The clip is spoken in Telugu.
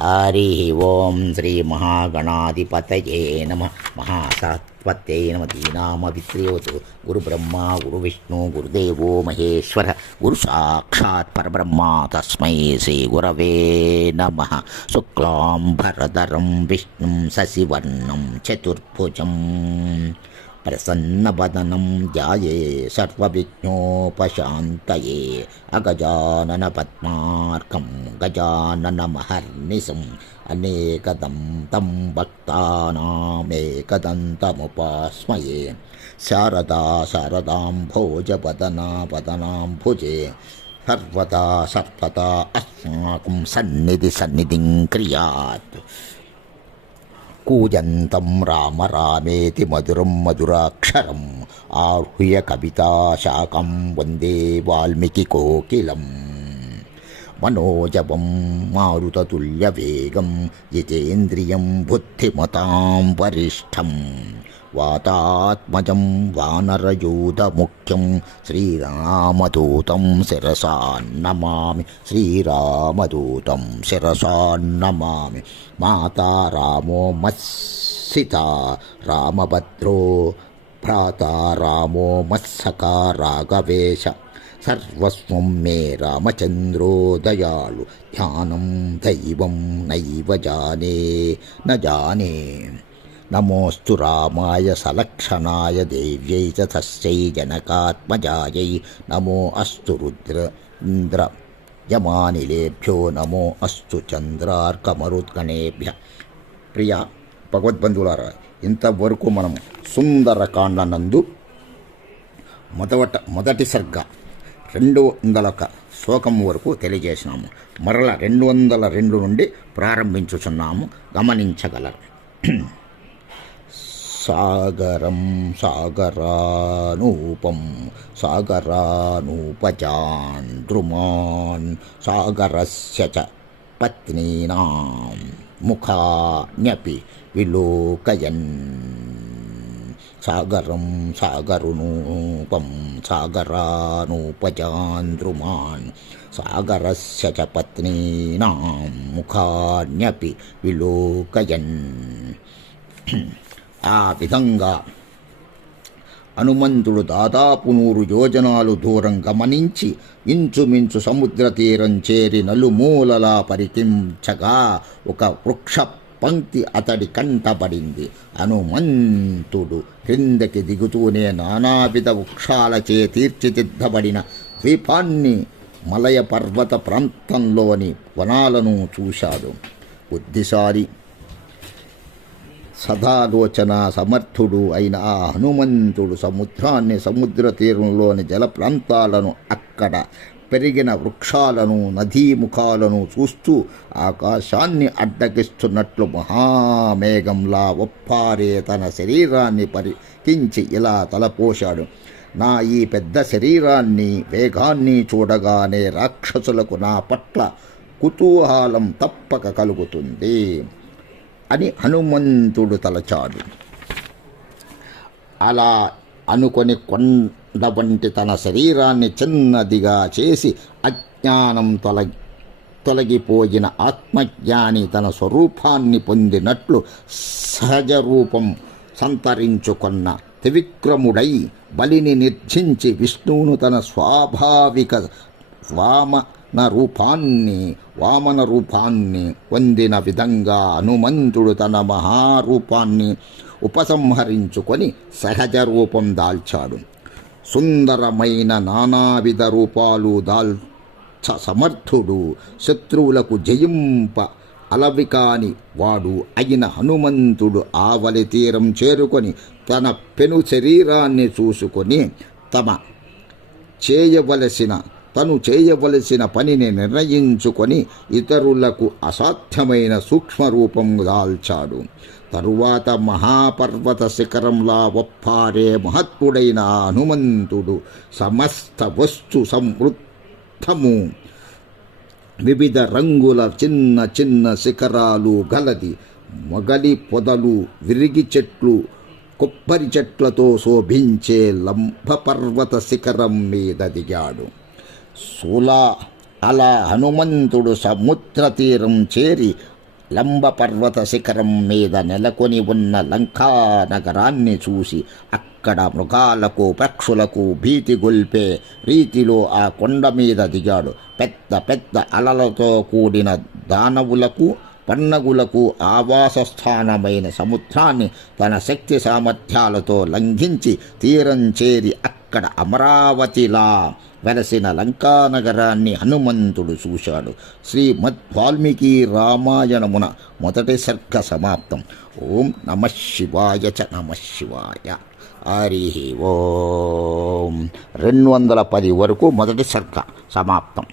హరి ఓం శ్రీ మహాగణాధిపతయే నమ మహాసత్వత్యై నమ దీనామవిత్రయోతు గురు బ్రహ్మ గురు విష్ణు గురుదేవో మహేశ్వర గురు సాక్షాత్ పరబ్రహ్మ తస్మై శ్రీ గురవే నమ. శుక్లాంబరధరం విష్ణుం శశివర్ణం చతుర్భుజం ప్రసన్నవదనం ధ్యాయే సర్వవిఘ్నోపశాంతయే అగజానన పద్మార్కం గజాననమహర్నిశం అనేకదం తం భక్తానామేకదంతముపాస్మయే. శారదా శారదాంభోజపదనాపదనాంభుజే సర్వదా సర్వదా అస్మాకం సన్నిధిం క్రియాత్. కూజంతం రామ రామేతి మధురం మధురాక్షరం ఆహ్య కవితాశాఖం వందే వాల్మీకి కోకిలం. మనోజవం మారుతతుల్యవేగం జితేంద్రియం బుద్ధిమతాం వరిష్టం వాతాత్మజం వానరయూధముఖ్యం శ్రీరామదూతం శిరసా నమామి. శ్రీరామదూతం శిరసా నమామి. మాతా రామో మత్సితా రామభద్రో భ్రాతా రామో మత్సకా రాఘవేశ సర్వస్వం మే రామచంద్రో దయాళు ధ్యానం దైవం నైవ జానే న జానే. నమోస్తు రామాయ సలక్షణాయ దేవ్యై చ తస్యై జనకాత్మజాయై నమో అస్తు రుద్ర యమానిలేభ్యో నమో అస్తు చంద్రార్కమరుద్గణేభ్య. ప్రియ భగవద్బంధువులారా, ఇంతవరకు మనం సుందరకాండ నందు మొదటి సర్గ 201 శ్లోకం వరకు తెలియజేసినాము. మరల 202 నుండి ప్రారంభించుచున్నాము, గమనించగలరు. సాగరం సాగరానూపం సాగరానూపచాంద్రుమాన్ సాగరస్య చ పత్నీనాం ముఖాన్యపి విలోకయన్. సాగరం సాగరునూపం సాగరానూపచాంద్రుమాన్ సాగరస్య చ పత్నీనాం ముఖాన్యపి విలోకయన్. ఆ విధంగా హనుమంతుడు దాదాపు 100 యోజనాలు దూరం గమనించి ఇంచుమించు సముద్ర తీరం చేరి నలుమూలలా పరికించగా ఒక వృక్ష పంక్తి అతడి కంటపడింది. హనుమంతుడు క్రిందకి దిగుతూనే నానావిధ వృక్షాలచే తీర్చిదిద్దబడిన ద్వీపాన్ని, మలయ పర్వత ప్రాంతంలోని వనాలను చూశాడు. బుద్ధిశాలి సదాలోచన సమర్థుడు అయిన ఆ హనుమంతుడు సముద్రాన్ని, సముద్ర తీరంలోని జల ప్రాంతాలను, అక్కడ పెరిగిన వృక్షాలను, నదీముఖాలను చూస్తూ ఆకాశాన్ని అడ్డగిస్తున్నట్లు మహామేఘంలా ఒప్పారే తన శరీరాన్ని పరికించి ఇలా తలపోశాడు. నా ఈ పెద్ద శరీరాన్ని, వేగాన్ని చూడగానే రాక్షసులకు నా పట్ల కుతూహలం తప్పక కలుగుతుంది అని హనుమంతుడు తలచాడు. అలా అనుకొని కొండ వంటి తన శరీరాన్ని చిన్నదిగా చేసి అజ్ఞానం తొలగిపోయిన ఆత్మజ్ఞాని తన స్వరూపాన్ని పొందినట్లు సహజ రూపం సంతరించుకొన్న త్రివిక్రముడై బలిని నిర్జించి విష్ణువును తన స్వాభావిక వామన రూపాన్ని పొందిన విధంగా హనుమంతుడు తన మహారూపాన్ని ఉపసంహరించుకొని సహజ రూపం దాల్చాడు. సుందరమైన నానావిధ రూపాలు దాల్చ సమర్థుడు, శత్రువులకు జయింప అలవికాని వాడు అయిన హనుమంతుడు ఆవలి తీరం చేరుకొని తన పెను శరీరాన్ని చూసుకొని తను చేయవలసిన పనిని నిర్ణయించుకొని ఇతరులకు అసాధ్యమైన సూక్ష్మరూపం దాల్చాడు. తరువాత మహాపర్వత శిఖరంలా ఒప్పారే మహత్వుడైన హనుమంతుడు సమస్త వస్తు సమృద్ధము, వివిధ రంగుల చిన్న చిన్న శిఖరాలు గలది మొగలి పొదలు, విరిగి చెట్లు, కొబ్బరి చెట్లతో శోభించే లంబపర్వత శిఖరం మీద దిగాడు. అలా హనుమంతుడు సముద్ర తీరం చేరి లంబ పర్వత శిఖరం మీద నెలకొని ఉన్న లంకా నగరాన్ని చూసి అక్కడ మృగాలకు పక్షులకు భీతి గొల్పే రీతిలో ఆ కొండ మీద దిగాడు. పెద్ద పెద్ద అలలతో కూడిన దానవులకు పన్నగులకు ఆవాస స్థానమైన సముద్రాన్ని తన శక్తి సామర్థ్యాలతో లంఘించి తీరం చేరి అక్కడ అమరావతిలా వెలసిన లంకానగరాన్ని హనుమంతుడు చూశాడు. శ్రీమద్ వాల్మీకి రామాయణమున మొదటి సర్గ సమాప్తం. ఓం నమః శివాయ చ నమః శివాయ. హరి ఓం. 210 వరకు మొదటి సర్గ సమాప్తం.